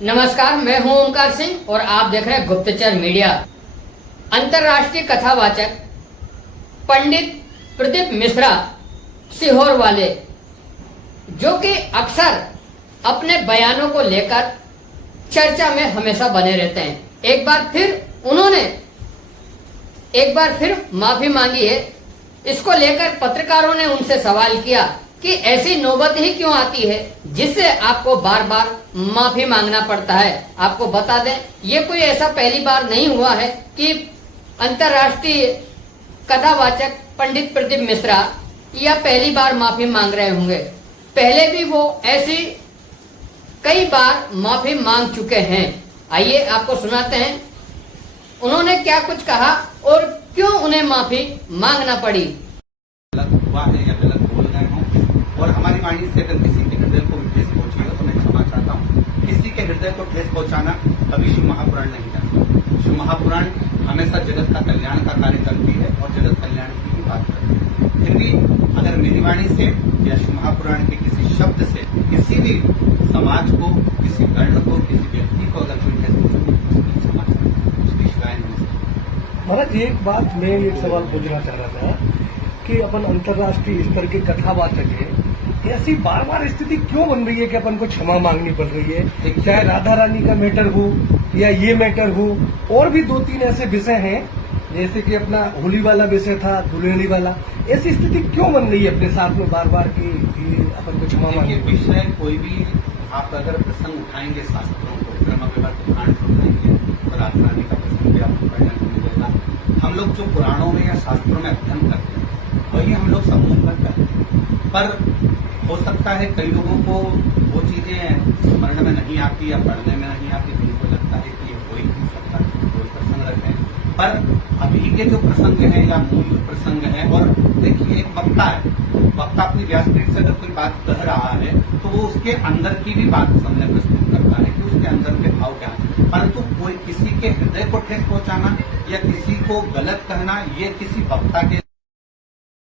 नमस्कार, मैं हूं ओमकार सिंह और आप देख रहे हैं गुप्तचर मीडिया। अंतर्राष्ट्रीय कथावाचक पंडित प्रदीप मिश्रा सीहोर वाले, जो कि अक्सर अपने बयानों को लेकर चर्चा में हमेशा बने रहते हैं, एक बार फिर माफी मांगी है। इसको लेकर पत्रकारों ने उनसे सवाल किया कि ऐसी नौबत ही क्यों आती है जिससे आपको बार बार माफी मांगना पड़ता है। आपको बता दें, ये कोई ऐसा पहली बार नहीं हुआ है कि अंतर्राष्ट्रीय कथावाचक पंडित प्रदीप मिश्रा या पहली बार माफी मांग रहे होंगे। पहले भी वो ऐसी कई बार माफी मांग चुके हैं। आइए आपको सुनाते हैं उन्होंने क्या कुछ कहा और क्यों उन्हें माफी मांगना पड़ी। गलत हुआ है या गलत बोल गए हों और हमारी वाणी से अगर किसी के हृदय को ठेस पहुंची हो तो मैं क्षमा चाहता हूँ। किसी के हृदय को ठेस पहुंचाना कभी शिव महापुराण नहीं करता। शिव महापुराण हमेशा जगत का कल्याण का कार्य करती है और जगत कल्याण की ही बात करती है। फिर भी अगर मेरी वाणी से या शिव महापुराण के किसी शब्द से किसी भी समाज को, किसी वर्ण को, किसी व्यक्ति को अगर कोई ठेस पहुंची तो उसकी क्षमा चाहता हूँ, उसकी शिकायत नहीं। महाराज, एक बात मैं एक सवाल पूछना चाह रहा था कि अपन अंतर्राष्ट्रीय स्तर के कथावाचक है, ऐसी बार बार स्थिति क्यों बन रही है कि अपन को क्षमा मांगनी पड़ रही है? चाहे राधा रानी का मैटर हो या ये मैटर हो, और भी 2-3 ऐसे विषय हैं, जैसे कि अपना होली वाला विषय था, दुल्हनी वाला। ऐसी स्थिति क्यों बन रही है अपने साथ में बार बार कि अपन को क्षमा मांगनी? विषय कोई भी आप अगर प्रसंग उठाएंगे शास्त्रों को, ब्रह्म विभक्त पुराण से उठाएंगे तो राधा रानी का प्रसंग भी आपको पढ़ने को मिलेगा। हम लोग जो पुराणों में या शास्त्रों में अध्ययन करते हैं वही हम लोग समूह में करते हैं। पर हो सकता है कई लोगों को वो चीजें स्मरण में नहीं आती या पढ़ने में नहीं आती, तो उनको लगता है कि ये हो ही नहीं सकता, कोई प्रसंग रखें। पर अभी के जो प्रसंग हैं या मूल प्रसंग है, और देखिए एक वक्ता है, वक्ता अपनी व्यासपीठ से अगर कोई बात कह रहा है तो वो उसके अंदर की भी बात सामने प्रस्तुत करता है कि उसके अंदर के भाव क्या है। परंतु कोई किसी के हृदय को ठेस पहुंचाना या किसी को गलत कहना, ये किसी वक्ता के